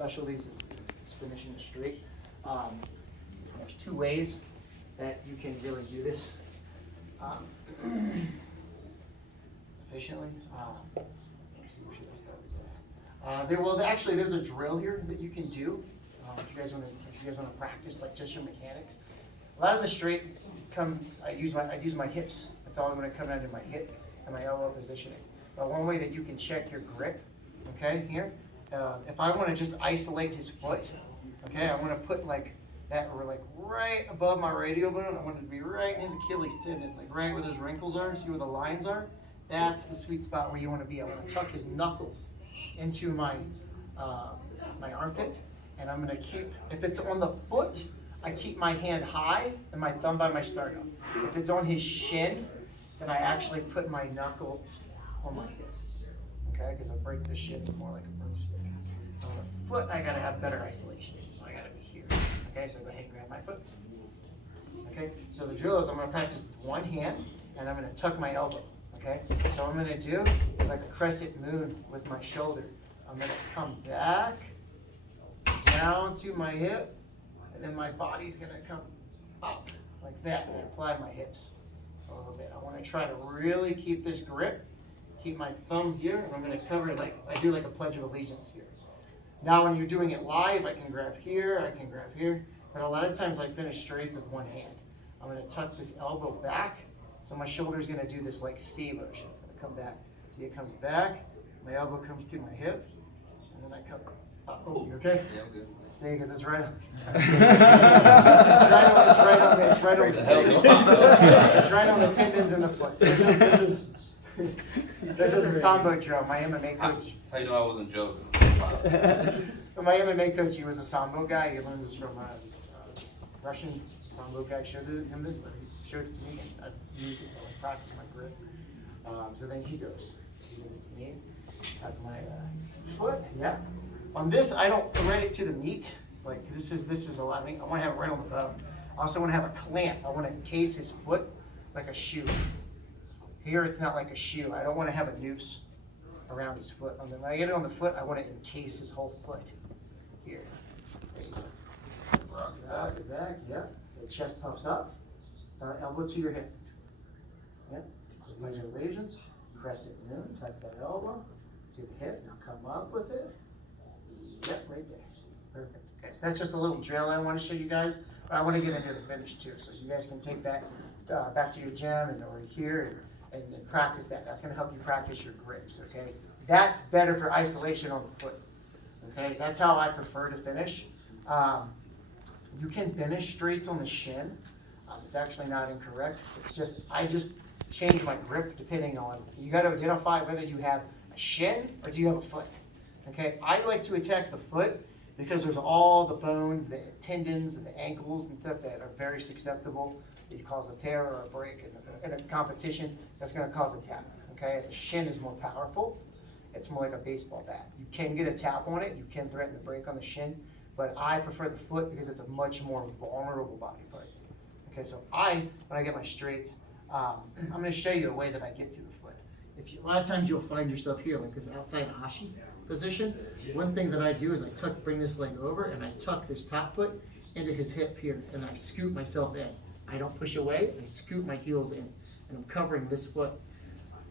specialties is finishing the straight. There's two ways that you can really do this efficiently. Let me see, where should I start with this? Actually, there's a drill here that you can do if you guys want to practice like just your mechanics. A lot of the straight I use my hips. That's all I'm going to come down to, my hip and my elbow positioning. But one way that you can check your grip, okay, here, if I want to just isolate his foot, okay, I want to put like that, or like right above my radial bone. I want it to be right in his Achilles tendon, like right where those wrinkles are. See where the lines are? That's the sweet spot where you want to be. I want to tuck his knuckles into my my armpit, and I'm going to keep, if it's on the foot, I keep my hand high and my thumb by my sternum. If it's on his shin, then I actually put my knuckles on my hip, okay? Because I break the shin more like a broomstick. On the foot, I gotta have better isolation. So I gotta be here. Okay, so go ahead and grab my foot. Okay, so the drill is I'm gonna practice with one hand, and I'm gonna tuck my elbow. Okay, so what I'm gonna do is like a crescent moon with my shoulder. I'm gonna come back down to my hip, and then my body's gonna come up like that, and apply my hips a little bit. I want to try to really keep this grip, keep my thumb here, and I'm going to cover it like I do, like a Pledge of Allegiance here. Now when you're doing it live, I can grab here, I can grab here, but a lot of times I finish straights with one hand. I'm going to tuck this elbow back, so my shoulder's going to do this like C motion. It's going to come back. See, it comes back, my elbow comes to my hip, and then I come up. Oh, you okay? Yeah, I'm good. See, because it's right on. It's right on the tendons in the foot. This is a sambo drill. My MMA coach. That's how you know I wasn't joking. My MMA coach, he was a sambo guy. He learned this from Russian sambo guy. Showed him this. He showed it to me, and I used it to like practice my grip. So then he goes. He gives it to me. Tuck my foot. Yeah. On this, I don't thread it to the meat. Like this is a lot of meat. I want to have it right on the bone. I also want to have a clamp. I want to encase his foot like a shoe. Here, it's not like a shoe. I don't want to have a noose around his foot. And then when I get it on the foot, I want to encase his whole foot. Here. Rock it back. Yeah. The chest puffs up. Elbow to your hip. Yep. Pledge of Allegiance. Crescent moon. Tuck that elbow to the hip. Now come up with it. Yep, right there. Perfect. Okay, so that's just a little drill I want to show you guys, but I want to get into the finish too, so you guys can take that back to your gym and or here and practice that. That's going to help you practice your grips. Okay, that's better for isolation on the foot. Okay, that's how I prefer to finish. You can finish straights on the shin. It's actually not incorrect. It's just I just change my grip depending on. You got to identify whether you have a shin or do you have a foot. Okay, I like to attack the foot because there's all the bones, the tendons, and the ankles and stuff that are very susceptible. It causes a tear or a break in a competition. That's going to cause a tap. Okay, the shin is more powerful. It's more like a baseball bat. You can get a tap on it. You can threaten to break on the shin, but I prefer the foot because it's a much more vulnerable body part. Okay, so when I get my straights, I'm going to show you a way that I get to the foot. A lot of times you'll find yourself here like this outside ashi position. One thing that I do is I bring this leg over and I tuck this top foot into his hip here and I scoop myself in. I don't push away, I scoop my heels in and I'm covering this foot.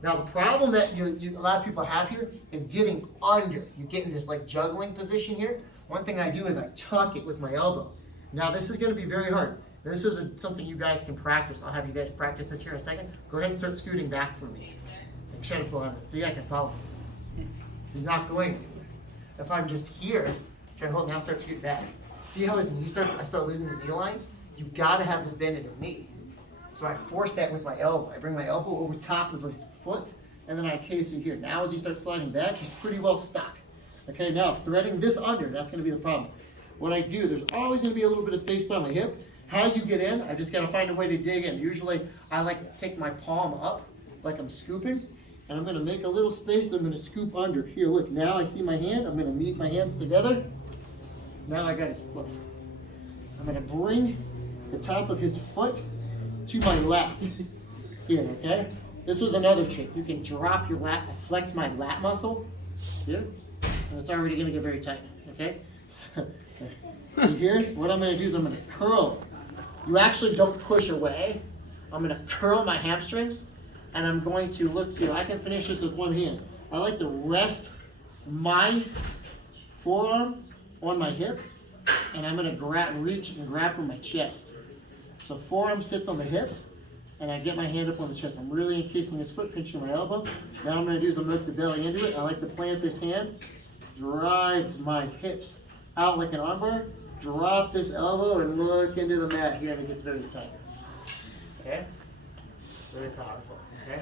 Now the problem that a lot of people have here is getting under. You get in this like juggling position here. One thing I do is I tuck it with my elbow. Now this is going to be very hard. This is something you guys can practice. I'll have you guys practice this here in a second. Go ahead and start scooting back for me. And try to pull on it so I can follow. He's not going anywhere. If I'm just here, try to hold, now start scooting back. See how his knee I start losing his knee line? You've got to have this bend in his knee. So I force that with my elbow. I bring my elbow over top of his foot, and then I case it here. Now as he starts sliding back, he's pretty well stuck. Okay, now threading this under, that's going to be the problem. What I do, there's always going to be a little bit of space by my hip. How you get in, I just got to find a way to dig in. Usually I like to take my palm up like I'm scooping. And I'm going to make a little space, and I'm going to scoop under. Here, look, now I see my hand. I'm going to meet my hands together. Now I got his foot. I'm going to bring the top of his foot to my lat. Here, okay? This was another trick. You can drop your lat, flex my lat muscle here, and it's already going to get very tight, okay? So here, what I'm gonna do is I'm gonna curl. You actually don't push away. I'm gonna curl my hamstrings, and I'm going to look to, I can finish this with one hand. I like to rest my forearm on my hip, and I'm gonna reach and grab from my chest. So forearm sits on the hip, and I get my hand up on the chest. I'm really encasing this foot, pinching my elbow. Now what I'm gonna do is I'm gonna hook the belly into it. I like to plant this hand, drive my hips out like an armbar, drop this elbow, and look into the mat here, and it gets very tight. Okay? Very powerful, okay?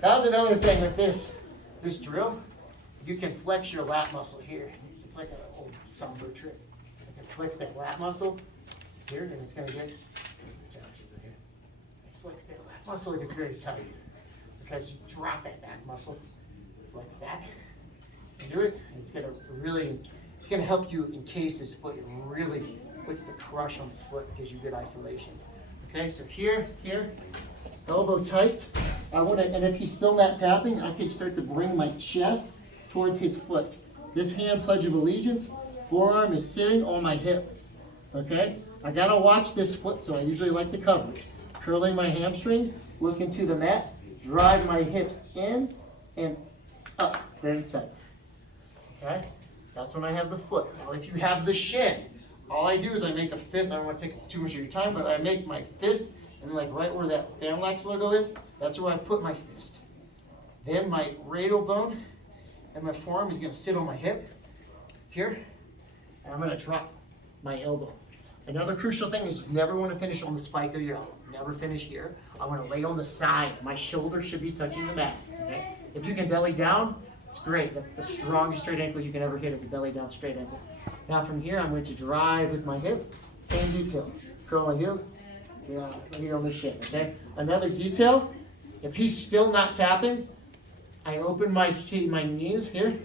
That was another thing with this drill. You can flex your lat muscle here. It's like an old sambo trick. You can flex that lat muscle here, and it's gonna get, flex that lat muscle, it gets very tight. Because you drop that back muscle, flex that, and do it. It's gonna help you encase his foot. It really puts the crush on his foot, gives you good isolation. Okay, so here, elbow tight. And if he's still not tapping, I can start to bring my chest towards his foot. This hand, pledge of allegiance, forearm is sitting on my hip. Okay, I gotta watch this foot, so I usually like to cover it. Curling my hamstrings, look into the mat, drive my hips in and up, very tight. Okay, that's when I have the foot. Now if you have the shin, all I do is I make a fist. I don't want to take too much of your time, but I make my fist, and like right where that phalanx logo is, that's where I put my fist. Then my radial bone and my forearm is going to sit on my hip here, and I'm going to drop my elbow. Another crucial thing is you never want to finish on the spike of your elbow. Never finish here. I want to lay on the side. My shoulder should be touching the mat. Okay? If you can belly down, it's great. That's the strongest straight ankle you can ever hit, is a belly down straight ankle. Now from here, I'm going to drive with my hip. Same detail. Curl my heel. Yeah, here on the shin. Okay. Another detail. If he's still not tapping, I open my knees here.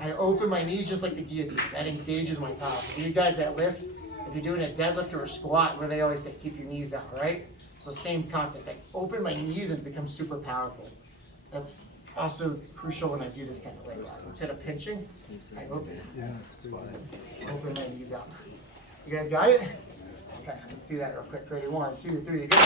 I open my knees just like the guillotine. That engages my top. For you guys that lift, if you're doing a deadlift or a squat, where they always say keep your knees out, right? So same concept. I open my knees and it becomes super powerful. That's also crucial when I do this kind of leg lock. Instead of pinching, I open my knees out. You guys got it? Okay, let's do that real quick. Ready? 1, 2, 3, go.